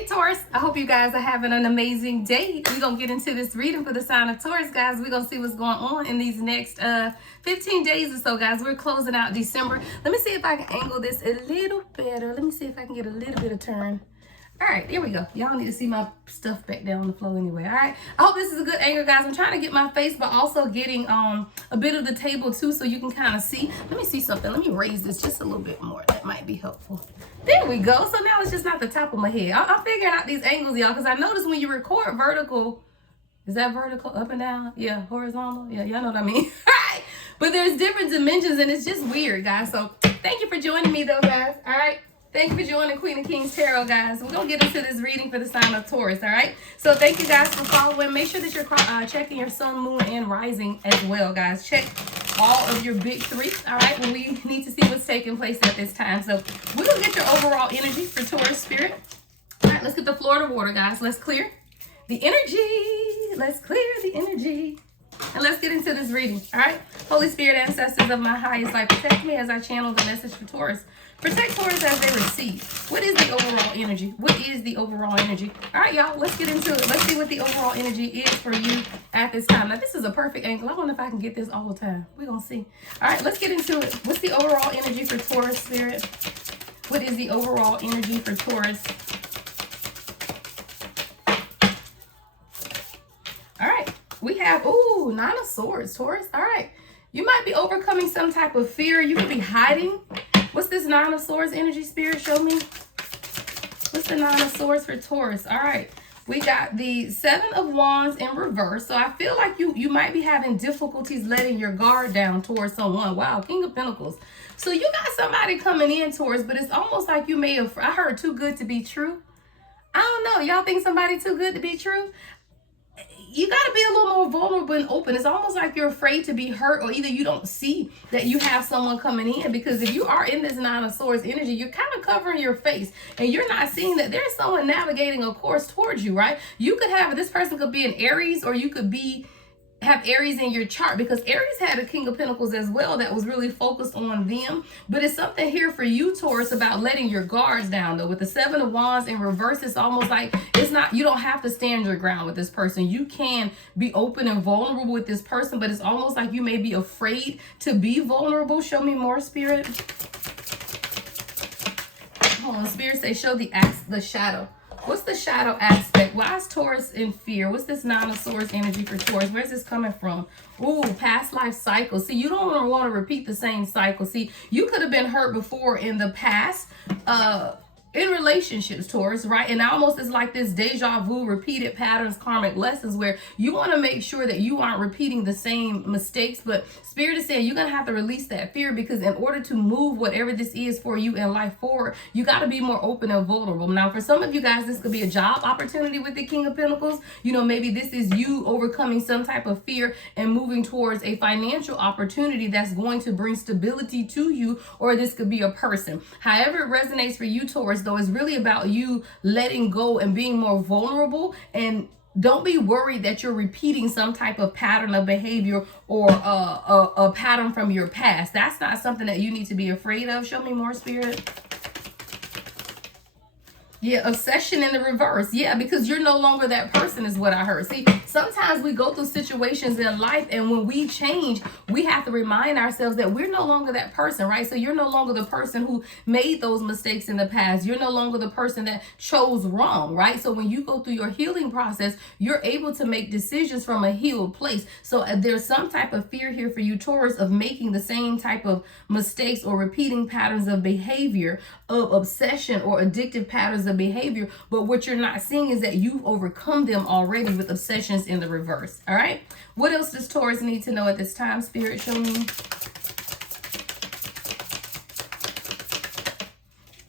Hey Taurus, I hope you guys are having an amazing day. We're going to get into this reading for the sign of Taurus, guys. We're going to see what's going on in these next 15 days or so, guys. We're closing out December. Let me see if I can angle this a little better. Let me see if I can get a little bit of turn. All right, here we go. Y'all need to see my stuff back there on the floor anyway. All right, I hope this is a good angle, guys. I'm trying to get my face, but also getting a bit of the table too, so you can kind of see. Let me see something. Let me raise this just a little bit more. That might be helpful. There we go. So now it's just not the top of my head. I'm figuring out these angles, y'all, because I noticed when you record vertical, is that vertical up and down? Yeah, horizontal. Yeah, y'all know what I mean. All right, but there's different dimensions, and it's just weird, guys. So thank you for joining me, though, guys. All right. Thank you for joining Queen of Kings Tarot, guys. We're going to get into this reading for the sign of Taurus, all right? So thank you guys for following. Make sure that you're checking your sun, moon, and rising as well, guys. Check all of your big three, all right? When we need to see what's taking place at this time. So we're going to get your overall energy for Taurus spirit. All right, let's get the floor to water, guys. Let's clear the energy. Let's clear the energy. And let's get into this reading, all right? Holy Spirit, ancestors of my highest light, protect me as I channel the message for Taurus. Protect Taurus as they receive. What is the overall energy? What is the overall energy? All right, y'all, let's get into it. Let's see what the overall energy is for you at this time. Now, this is a perfect angle. I wonder if I can get this all the time. We're going to see. All right, let's get into it. What's the overall energy for Taurus spirit? What is the overall energy for Taurus? All right, we have, ooh, Nine of Swords, Taurus. All right, you might be overcoming some type of fear. You could be hiding. What's this Nine of Swords energy, spirit? Show me. What's the Nine of Swords for Taurus? All right. We got the Seven of Wands in reverse. So I feel like you might be having difficulties letting your guard down towards someone. Wow, King of Pentacles. So you got somebody coming in, Taurus, but it's almost like you may have, I heard too good to be true. I don't know. Y'all think somebody too good to be true? You got to be a little more vulnerable and open. It's almost like you're afraid to be hurt, or either you don't see that you have someone coming in, because if you are in this Nine of Swords energy, you're kind of covering your face and you're not seeing that there's someone navigating a course towards you, right? You could have, this person could be an Aries, or you could have Aries in your chart, because Aries had a King of Pentacles as well that was really focused on them. But it's something here for you, Taurus, about letting your guards down, though. With the Seven of Wands in reverse, it's almost like it's not, you don't have to stand your ground with this person. You can be open and vulnerable with this person, but it's almost like you may be afraid to be vulnerable. Show me more, Spirit. Hold on, Spirit say show the shadow. What's the shadow aspect? Why is Taurus in fear? What's this Nine of Swords energy for Taurus? Where's this coming from? Ooh, past life cycle. See, you don't want to repeat the same cycle. See, you could have been hurt before in the past, in relationships, Taurus, right? And almost it's like this deja vu, repeated patterns, karmic lessons, where you want to make sure that you aren't repeating the same mistakes. But Spirit is saying you're going to have to release that fear, because in order to move whatever this is for you in life forward, you got to be more open and vulnerable. Now, for some of you guys, this could be a job opportunity with the King of Pentacles. You know, maybe this is you overcoming some type of fear and moving towards a financial opportunity that's going to bring stability to you, or this could be a person. However it resonates for you, Taurus, though, it's really about you letting go and being more vulnerable. And don't be worried that you're repeating some type of pattern of behavior or a pattern from your past. That's not something that you need to be afraid of. Show me more, Spirit. Yeah, obsession in the reverse. Yeah, because you're no longer that person is what I heard. See, sometimes we go through situations in life, and when we change, we have to remind ourselves that we're no longer that person, right? So you're no longer the person who made those mistakes in the past. You're no longer the person that chose wrong, right? So when you go through your healing process, you're able to make decisions from a healed place. So there's some type of fear here for you, Taurus, of making the same type of mistakes or repeating patterns of behavior, of obsession or addictive patterns of behavior. But what you're not seeing is that you've overcome them already with obsessions in the reverse. All right, what else does Taurus need to know at this time? Spirit, show me.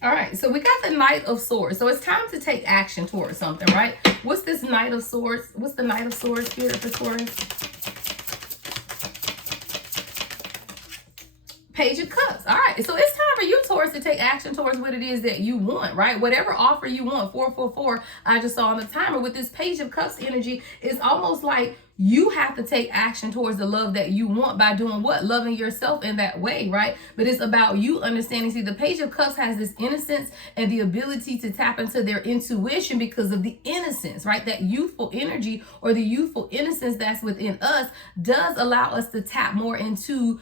All right, so we got the Knight of Swords. So it's time to take action towards something, right? What's this Knight of Swords? What's the Knight of Swords, Spirit, for Taurus? Page of Cups. All right, so it's time for you, Taurus, to take action towards what it is that you want, right? Whatever offer you want. 444, I just saw on the timer with this Page of Cups energy, is almost like you have to take action towards the love that you want by doing what? Loving yourself in that way, right? But it's about you understanding. See, the Page of Cups has this innocence and the ability to tap into their intuition because of the innocence, right? That youthful energy or the youthful innocence that's within us does allow us to tap more into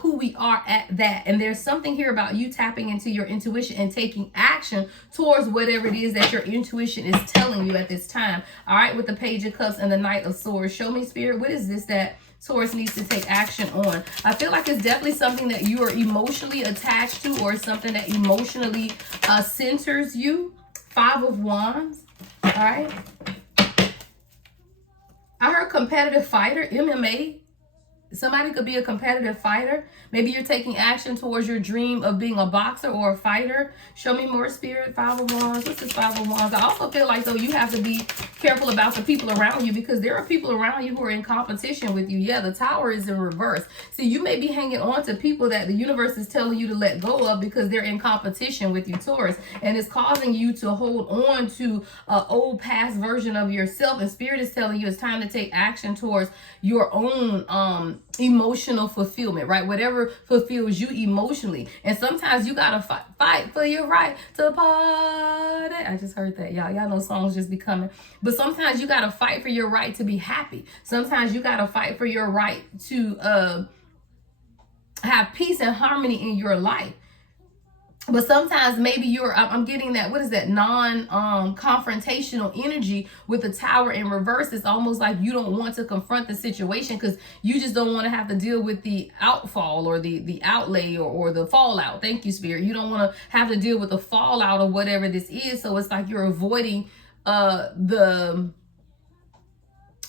who we are at that. And there's something here about you tapping into your intuition and taking action towards whatever it is that your intuition is telling you at this time. All right, with the Page of Cups and the Knight of Swords. Show me, Spirit, what is this that Taurus needs to take action on? I feel like it's definitely something that you are emotionally attached to, or something that emotionally centers you. 5 of Wands. All right. I heard competitive fighter, MMA. Somebody could be a competitive fighter. Maybe you're taking action towards your dream of being a boxer or a fighter. Show me more, Spirit. 5 of Wands. What's this 5 of Wands? I also feel like, though, you have to be careful about the people around you, because there are people around you who are in competition with you. Yeah, the Tower is in reverse. See, you may be hanging on to people that the universe is telling you to let go of because they're in competition with you, Taurus. And it's causing you to hold on to an old past version of yourself. And Spirit is telling you it's time to take action towards your own emotional fulfillment, right? Whatever fulfills you emotionally. And sometimes you gotta fight for your right to party. I just heard that, y'all know songs just be coming. But sometimes you gotta fight for your right to be happy. Sometimes you gotta fight for your right to have peace and harmony in your life. But sometimes maybe I'm getting that, what is that, confrontational energy with the Tower in reverse. It's almost like you don't want to confront the situation because you just don't want to have to deal with the outfall or the outlay or the fallout. Thank you, Spirit. You don't want to have to deal with the fallout of whatever this is. So it's like you're avoiding the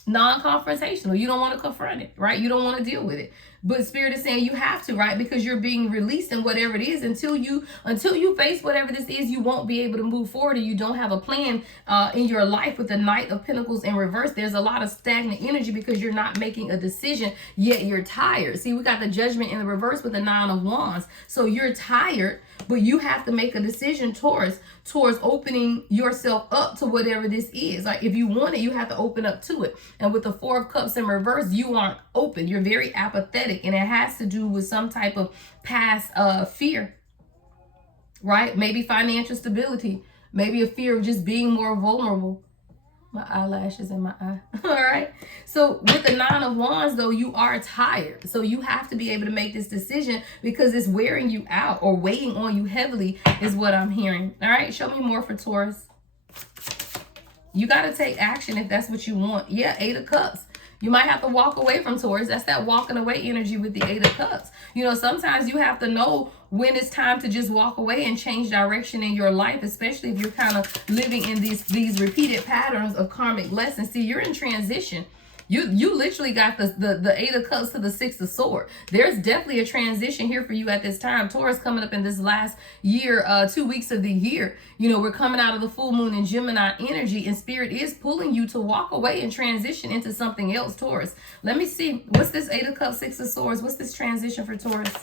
non-confrontational. You don't want to confront it, right? You don't want to deal with it. But Spirit is saying you have to, right? Because you're being released in whatever it is. Until you face whatever this is, you won't be able to move forward, and you don't have a plan in your life. With the Knight of Pentacles in reverse, there's a lot of stagnant energy because you're not making a decision, yet you're tired. See, we got the Judgment in the reverse with the 9 of Wands. So you're tired, but you have to make a decision, Taurus, towards opening yourself up to whatever this is. Like, if you want it, you have to open up to it. And with the 4 of Cups in reverse, you aren't open. You're very apathetic, and it has to do with some type of past fear, right? Maybe financial stability, maybe a fear of just being more vulnerable. My eyelashes in my eye. All right. So with the 9 of Wands, though, you are tired. So you have to be able to make this decision because it's wearing you out or weighing on you heavily is what I'm hearing. All right. Show me more for Taurus. You got to take action if that's what you want. Yeah, 8 of Cups. You might have to walk away from Taurus. That's that walking away energy with the 8 of Cups. You know, sometimes you have to know when it's time to just walk away and change direction in your life, especially if you're kind of living in these repeated patterns of karmic lessons. See, you're in transition. You literally got the 8 of Cups to the 6 of Swords. There's definitely a transition here for you at this time. Taurus coming up in this last year, 2 weeks of the year. You know, we're coming out of the full moon in Gemini energy, and Spirit is pulling you to walk away and transition into something else, Taurus. Let me see. What's this 8 of Cups, 6 of Swords? What's this transition for Taurus?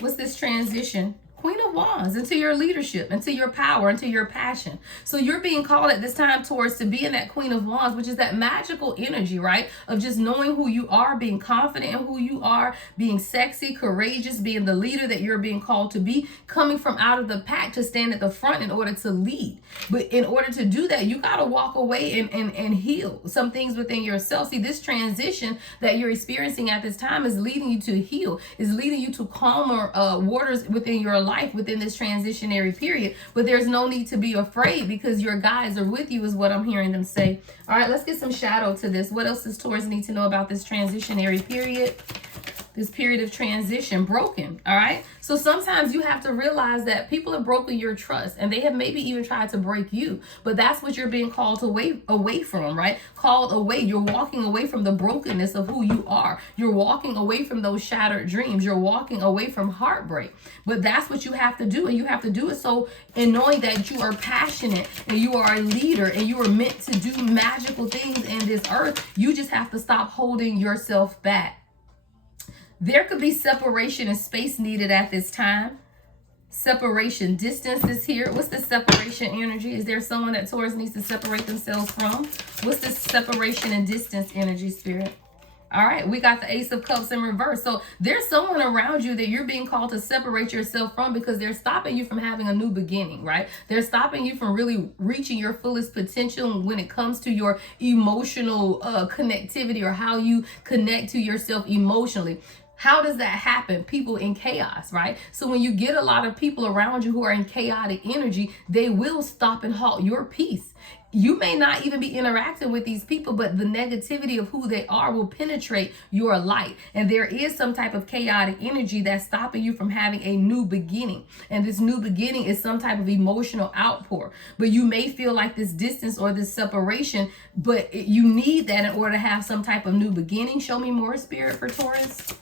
What's this transition? Queen of Wands, into your leadership, into your power, into your passion. So you're being called at this time, Taurus, to be in that Queen of Wands, which is that magical energy, right? Of just knowing who you are, being confident in who you are, being sexy, courageous, being the leader that you're being called to be, coming from out of the pack to stand at the front in order to lead. But in order to do that, you got to walk away and heal some things within yourself. See, this transition that you're experiencing at this time is leading you to heal, is leading you to calmer waters within your life within this transitionary period. But there's no need to be afraid because your guides are with you, is what I'm hearing them say. All right, let's get some shadow to this. What else does Taurus need to know about this transitionary period? This period of transition, broken. All right. So sometimes you have to realize that people have broken your trust, and they have maybe even tried to break you. But that's what you're being called away from, right? Called away. You're walking away from the brokenness of who you are. You're walking away from those shattered dreams. You're walking away from heartbreak. But that's what you have to do, and you have to do it so in knowing that you are passionate and you are a leader and you are meant to do magical things in this earth. You just have to stop holding yourself back. There could be separation and space needed at this time. Separation, distance is here. What's the separation energy? Is there someone that Taurus needs to separate themselves from? What's the separation and distance energy, Spirit? All right, we got the Ace of Cups in reverse. So there's someone around you that you're being called to separate yourself from because they're stopping you from having a new beginning, right? They're stopping you from really reaching your fullest potential when it comes to your emotional connectivity or how you connect to yourself emotionally. How does that happen? People in chaos, right? So when you get a lot of people around you who are in chaotic energy, they will stop and halt your peace. You may not even be interacting with these people, but the negativity of who they are will penetrate your light. And there is some type of chaotic energy that's stopping you from having a new beginning. And this new beginning is some type of emotional outpour. But you may feel like this distance or this separation, but you need that in order to have some type of new beginning. Show me more, Spirit, for Taurus.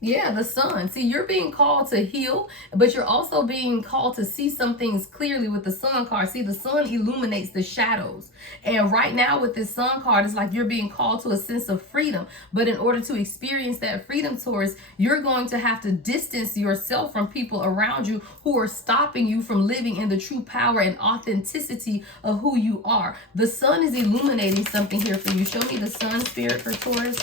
Yeah, the sun. See, you're being called to heal, but you're also being called to see some things clearly with the sun card. See, the sun illuminates the shadows. And right now with this sun card, it's like you're being called to a sense of freedom. But in order to experience that freedom, Taurus, you're going to have to distance yourself from people around you who are stopping you from living in the true power and authenticity of who you are. The sun is illuminating something here for you. Show me the sun, Spirit, for Taurus.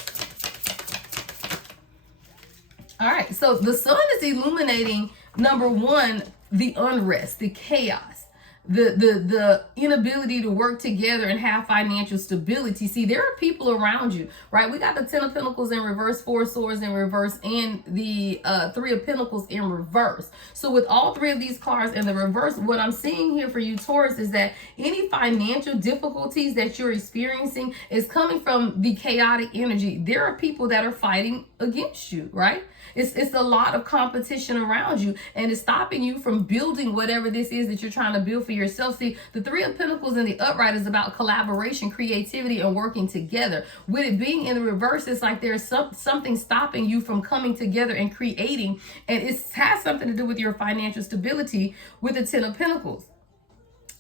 All right, so the sun is illuminating, number one, the unrest, the chaos, the inability to work together and have financial stability. See, there are people around you, right? We got the 10 of Pentacles in reverse, 4 of Swords in reverse, and the 3 of Pentacles in reverse. So with all 3 of these cards in the reverse, what I'm seeing here for you, Taurus, is that any financial difficulties that you're experiencing is coming from the chaotic energy. There are people that are fighting against you, right? It's a lot of competition around you, and it's stopping you from building whatever this is that you're trying to build for yourself. See, the 3 of Pentacles in the upright is about collaboration, creativity, and working together. With it being in the reverse, it's like there's something stopping you from coming together and creating, and it has something to do with your financial stability with the 10 of Pentacles.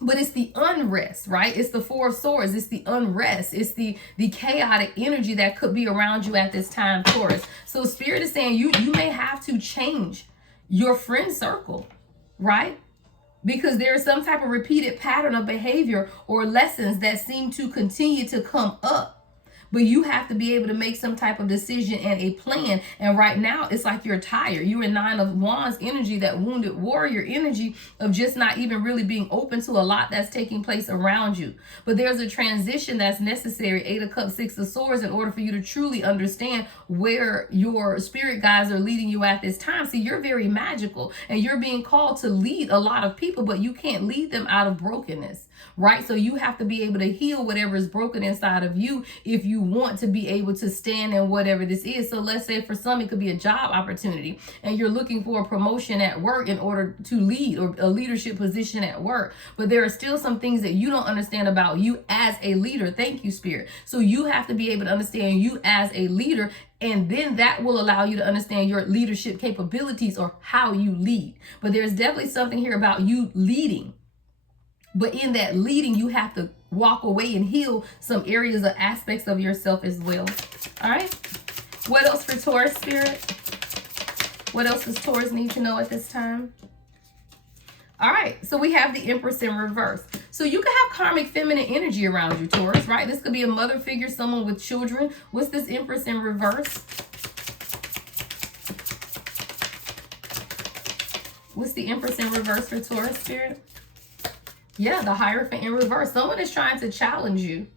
But it's the unrest, right? It's the 4 of Swords. It's the unrest. It's the chaotic energy that could be around you at this time, Taurus. So Spirit is saying you may have to change your friend circle, right? Because there is some type of repeated pattern of behavior or lessons that seem to continue to come up. But you have to be able to make some type of decision and a plan. And right now, it's like you're tired. You're in 9 of Wands energy, that wounded warrior energy of just not even really being open to a lot that's taking place around you. But there's a transition that's necessary, 8 of Cups, 6 of Swords, in order for you to truly understand where your spirit guides are leading you at this time. See, you're very magical and you're being called to lead a lot of people, but you can't lead them out of brokenness, right? So you have to be able to heal whatever is broken inside of you if you want to be able to stand in whatever this is. So let's say for some, it could be a job opportunity and you're looking for a promotion at work in order to lead, or a leadership position at work. But there are still some things that you don't understand about you as a leader. Thank you, Spirit. So you have to be able to understand you as a leader, and then that will allow you to understand your leadership capabilities or how you lead. But there's definitely something here about you leading. But in that leading, you have to walk away and heal some areas or aspects of yourself as well. All right. What else for Taurus, Spirit? What else does Taurus need to know at this time? All right. So we have the Empress in reverse. So you can have karmic feminine energy around you, Taurus, right? This could be a mother figure, someone with children. What's this Empress in reverse? What's the Empress in reverse for Taurus, Spirit? Yeah, the Hierophant in reverse. Someone is trying to challenge you.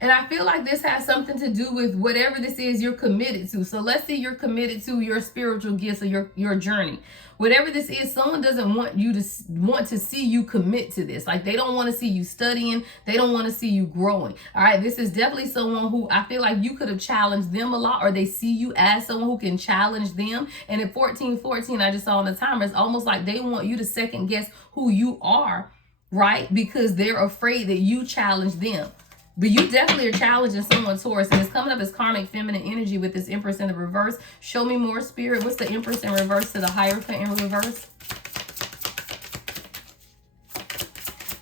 And I feel like this has something to do with whatever this is you're committed to. So let's say you're committed to your spiritual gifts or your journey. Whatever this is, someone doesn't want to see you commit to this. Like, they don't want to see you studying. They don't want to see you growing. All right, this is definitely someone who I feel like you could have challenged them a lot, or they see you as someone who can challenge them. And at 1414, I just saw on the timer, it's almost like they want you to second guess who you are, right? Because they're afraid that you challenge them. But you definitely are challenging someone, Taurus, and it's coming up as karmic feminine energy with this Empress in the reverse. Show me more, Spirit. What's the Empress in reverse to the Hierophant in reverse?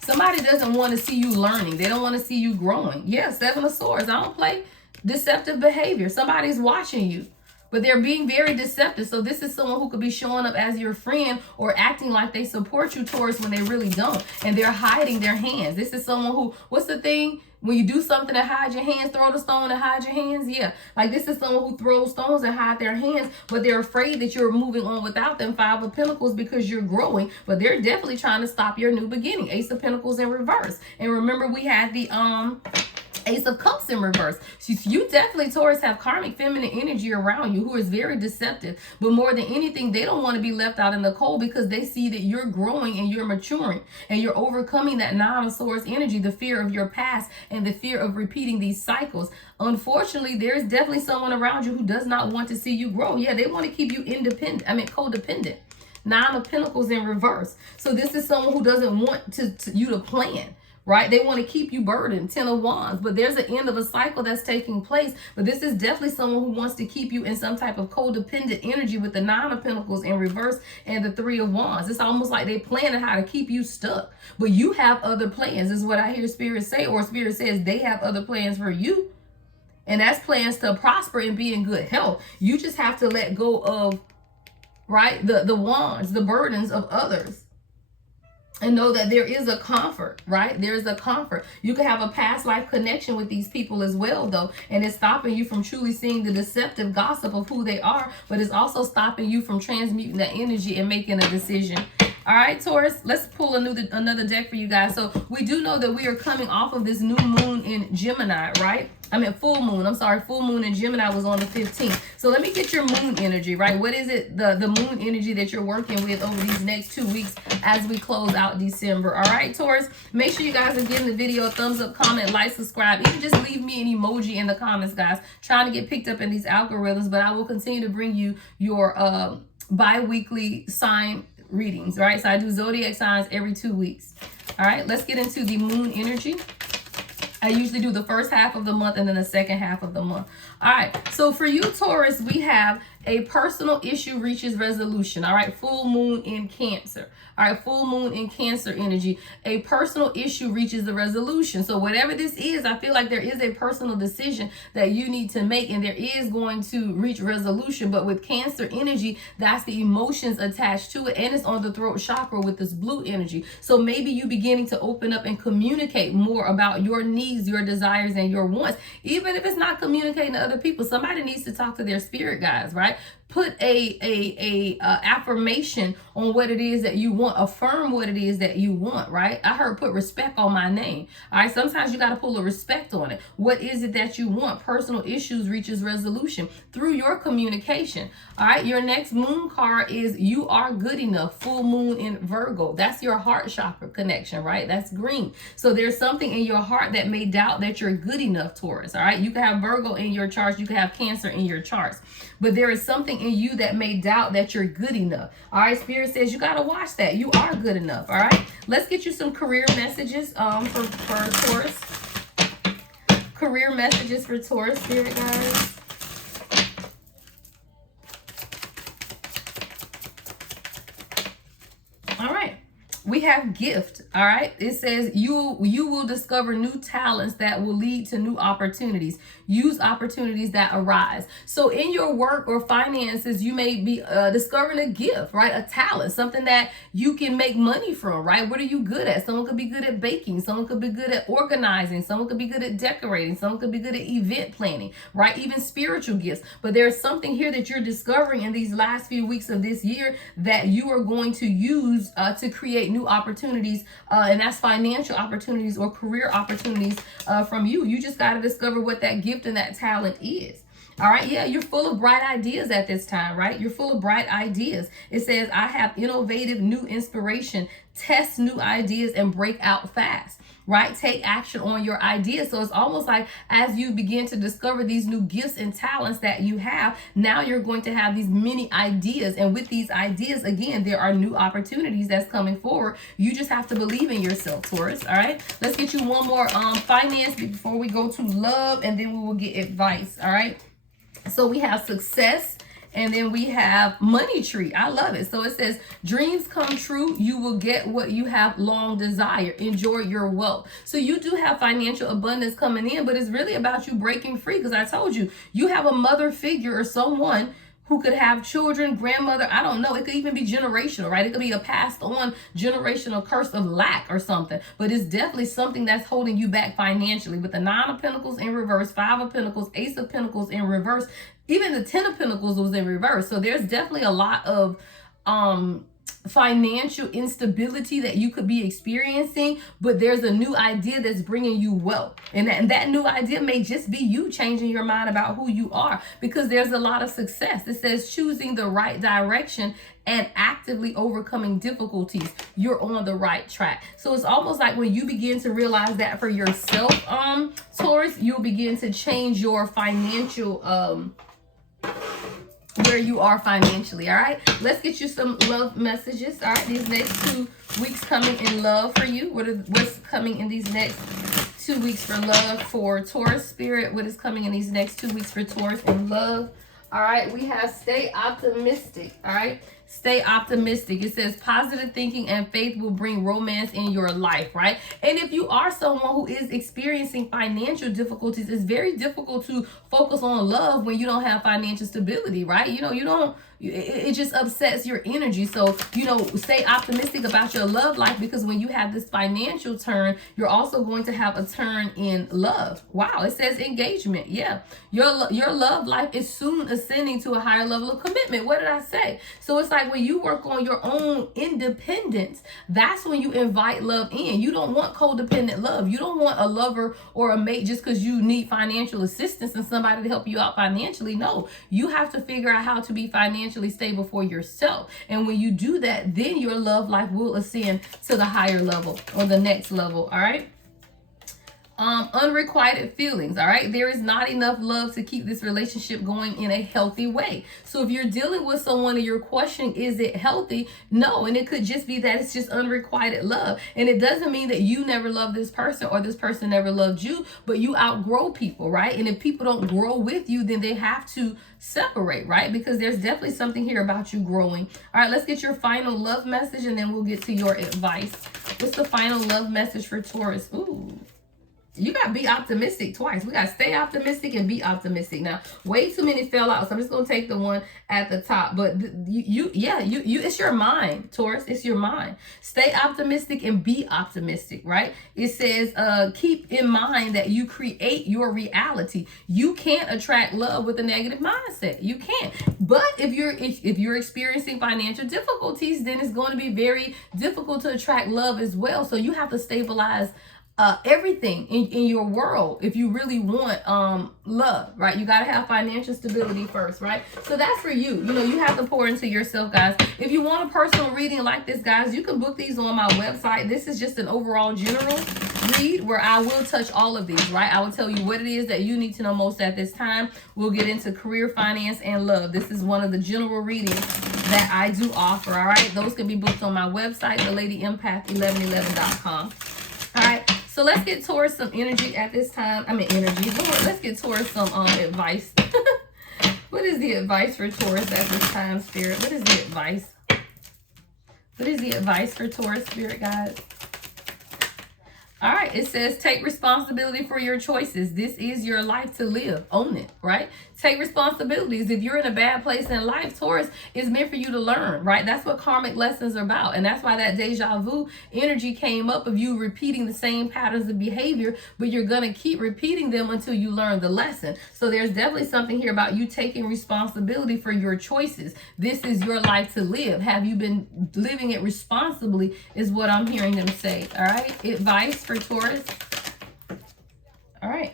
Somebody doesn't want to see you learning. They don't want to see you growing. Yeah, 7 of Swords. I don't play. deceptive behavior. Somebody's watching you, but they're being very deceptive. So this is someone who could be showing up as your friend or acting like they support you, Taurus, when they really don't. And they're hiding their hands. This is someone who, what's the thing? When you do something to hide your hands, throw the stone and hide your hands. Yeah. Like this is someone who throws stones and hide their hands, but they're afraid that you're moving on without them. Five of Pentacles, because you're growing, but they're definitely trying to stop your new beginning. Ace of Pentacles in reverse. And remember, we had the Ace of Cups in reverse. So you definitely, Taurus, have karmic feminine energy around you who is very deceptive. But more than anything, they don't want to be left out in the cold because they see that you're growing and you're maturing and you're overcoming that Nine of Swords energy, the fear of your past and the fear of repeating these cycles. Unfortunately, there's definitely someone around you who does not want to see you grow. Yeah, they want to keep you codependent. Nine of Pentacles in reverse. So this is someone who doesn't want you to plan. Right? They want to keep you burdened. Ten of Wands. But there's an end of a cycle that's taking place. But this is definitely someone who wants to keep you in some type of codependent energy with the Nine of Pentacles in reverse and the Three of Wands. It's almost like they planning how to keep you stuck. But you have other plans, is what I hear Spirit say. Or Spirit says they have other plans for you. And that's plans to prosper and be in good health. You just have to let go of, right, the wands, the burdens of others. And know that there is a comfort, right? There is a comfort. You can have a past life connection with these people as well, though. And it's stopping you from truly seeing the deceptive gossip of who they are. But it's also stopping you from transmuting that energy and making a decision. All right, Taurus, let's pull another deck for you guys. So we do know that we are coming off of this new moon in Gemini, right? Full moon. I'm sorry, full moon in Gemini was on the 15th. So let me get your moon energy, right? What is it, the moon energy that you're working with over these next 2 weeks as we close out December? All right, Taurus, make sure you guys are giving the video a thumbs up, comment, like, subscribe. Even just leave me an emoji in the comments, guys. Trying to get picked up in these algorithms, but I will continue to bring you your bi-weekly sign readings, right? So I do zodiac signs every 2 weeks. All right, let's get into the moon energy. I usually do the first half of the month and then the second half of the month. All right, so for you, Taurus, we have a personal issue reaches resolution. All right, full moon in Cancer. All right, full moon in Cancer energy. A personal issue reaches the resolution. So whatever this is, I feel like there is a personal decision that you need to make, and there is going to reach resolution. But with Cancer energy, that's the emotions attached to it, and it's on the throat chakra with this blue energy. So maybe you beginning to open up and communicate more about your needs, your desires, and your wants. Even if it's not communicating to other people, somebody needs to talk to their spirit guides, right? Put a affirmation on what it is that you want. Affirm what it is that you want, right? I heard put respect on my name. All right, sometimes you got to pull a respect on it. What is it that you want? Personal issues reaches resolution through your communication. All right, your next moon card is you are good enough. Full moon in Virgo. That's your heart chakra connection, right? That's green. So there's something in your heart that may doubt that you're good enough, Taurus. All right, you can have Virgo in your charts. You can have Cancer in your charts. But there is something in you that may doubt that you're good enough. All right, Spirit says you got to watch that. You are good enough. All right, let's get you some career messages for Taurus. Career messages for Taurus, Spirit guys. All right. We have gift. All right. It says you will discover new talents that will lead to new opportunities. Use opportunities that arise. So in your work or finances, you may be discovering a gift, right? A talent, something that you can make money from, right? What are you good at? Someone could be good at baking. Someone could be good at organizing. Someone could be good at decorating. Someone could be good at event planning, right? Even spiritual gifts. But there's something here that you're discovering in these last few weeks of this year that you are going to use to create new opportunities, and that's financial opportunities or career opportunities from you. You just got to discover what that gift and that talent is. All right, yeah, you're full of bright ideas at this time, right? You're full of bright ideas. It says, I have innovative new inspiration, test new ideas, and break out fast, right? Take action on your ideas. So it's almost like as you begin to discover these new gifts and talents that you have, now you're going to have these many ideas. And with these ideas, again, there are new opportunities that's coming forward. You just have to believe in yourself, Taurus. All right, let's get you one more finance before we go to love, and then we will get advice. All right. So we have success And then we have money tree. I love it. So it says, dreams come true. You will get what you have long desired. Enjoy your wealth. So you do have financial abundance coming in, but it's really about you breaking free. Because I told you, you have a mother figure or someone who could have children, grandmother, I don't know. It could even be generational, right? It could be a passed on generational curse of lack or something. But it's definitely something that's holding you back financially. With the 9 of Pentacles in reverse, 5 of Pentacles, Ace of Pentacles in reverse, even the 10 of Pentacles was in reverse. So there's definitely a lot of financial instability that you could be experiencing, but there's a new idea that's bringing you wealth, and that new idea may just be you changing your mind about who you are, because there's a lot of success. It says choosing the right direction and actively overcoming difficulties. You're on the right track. So it's almost like when you begin to realize that for yourself, Taurus, you'll begin to change your financial where you are financially. All right, let's get you some love messages. All right, these next 2 weeks coming in love for you. What's coming in these next 2 weeks for love for Taurus spirit? What is coming in these next 2 weeks for Taurus in love? All right, we have stay optimistic. All right, stay optimistic. It says positive thinking and faith will bring romance in your life, right? And if you are someone who is experiencing financial difficulties, it's very difficult to focus on love when you don't have financial stability, right? It just upsets your energy. So, stay optimistic about your love life, because when you have this financial turn, you're also going to have a turn in love. Wow, it says engagement. Yeah, your love life is soon ascending to a higher level of commitment. What did I say? So it's like when you work on your own independence, that's when you invite love in. You don't want codependent love. You don't want a lover or a mate just because you need financial assistance and somebody to help you out financially. No, you have to figure out how to be financially stable for yourself. And when you do that, then your love life will ascend to the higher level or the next level. All right. Unrequited feelings. All right, there is not enough love to keep this relationship going in a healthy way. So if you're dealing with someone and you're questioning, is it healthy? No, and it could just be that it's just unrequited love, and it doesn't mean that you never loved this person or this person never loved you, but you outgrow people, right? And if people don't grow with you, then they have to separate, right? Because there's definitely something here about you growing. All right, let's get your final love message, and then we'll get to your advice. What's the final love message for Taurus? Ooh. You got to be optimistic twice. We got to stay optimistic and be optimistic. Now, way too many fell out, so I'm just going to take the one at the top. But it's your mind, Taurus. It's your mind. Stay optimistic and be optimistic, right? It says, keep in mind that you create your reality. You can't attract love with a negative mindset. You can't. But if you're experiencing financial difficulties, then it's going to be very difficult to attract love as well. So you have to stabilize everything in your world if you really want love, right? You got to have financial stability first, right? So that's for you. You have to pour into yourself, guys. If you want a personal reading like this, guys, you can book these on my website. This is just an overall general read where I will touch all of these, right? I will tell you what it is that you need to know most at this time. We'll get into career, finance, and love. This is one of the general readings that I do offer, all right? Those can be booked on my website, thelady.empath1111.com. All right, so let's get Taurus some energy at this time. Let's get Taurus some advice. What is the advice for Taurus at this time, Spirit? What is the advice? What is the advice for Taurus, Spirit, guys? All right, it says take responsibility for your choices. This is your life to live. Own it, right? Take responsibilities. If you're in a bad place in life, Taurus, is meant for you to learn, right? That's what karmic lessons are about. And that's why that deja vu energy came up of you repeating the same patterns of behavior, but you're going to keep repeating them until you learn the lesson. So there's definitely something here about you taking responsibility for your choices. This is your life to live. Have you been living it responsibly is what I'm hearing them say. All right. Advice for Taurus. All right.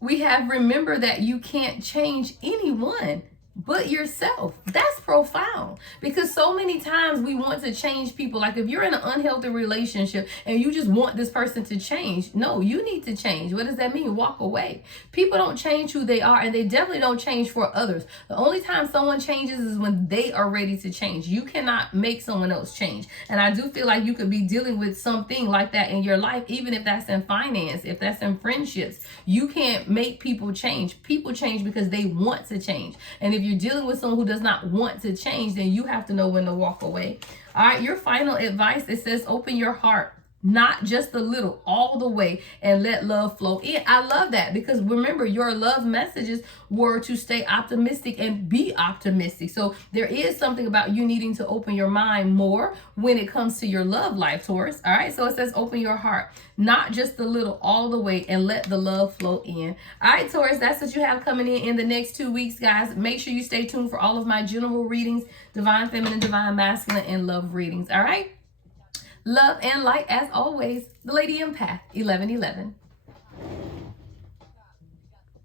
We have remember that you can't change anyone. but yourself. That's profound, because so many times we want to change people. Like if you're in an unhealthy relationship and you just want this person to change, no, you need to change. What does that mean? Walk away. People don't change who they are, and they definitely don't change for others. The only time someone changes is when they are ready to change. You cannot make someone else change. And I do feel like you could be dealing with something like that in your life, even if that's in finance, if that's in friendships. You can't make people change. People change because they want to change. And if you're dealing with someone who does not want to change, then you have to know when to walk away. All right, your final advice, it says open your heart, not just a little, all the way, and let love flow in. I love that, because remember, your love messages were to stay optimistic and be optimistic. So there is something about you needing to open your mind more when it comes to your love life, Taurus. All right, so it says open your heart, not just a little, all the way, and let the love flow in. All right, Taurus, that's what you have coming in the next 2 weeks, guys. Make sure you stay tuned for all of my general readings, divine feminine, divine masculine, and love readings. All right, love and light as always. The Lady Empath 1111.